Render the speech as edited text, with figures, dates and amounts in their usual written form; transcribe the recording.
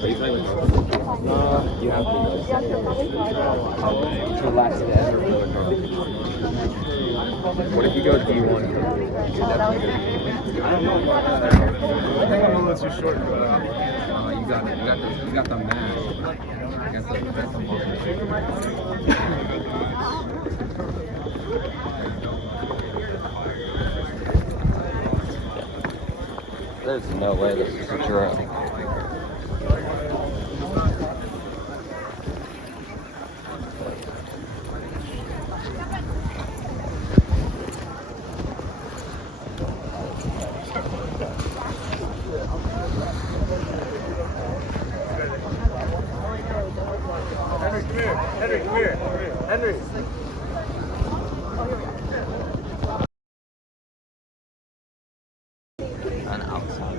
Are you playing with both? You have to. To relax the end of the card. What if you go D1? You could definitely go D1. I don't know. I think I'm a little too short for that. You got the mass. You got the muscle. There's no way this is a drone. Henry, come here. Henry, come here. Henry. On outside.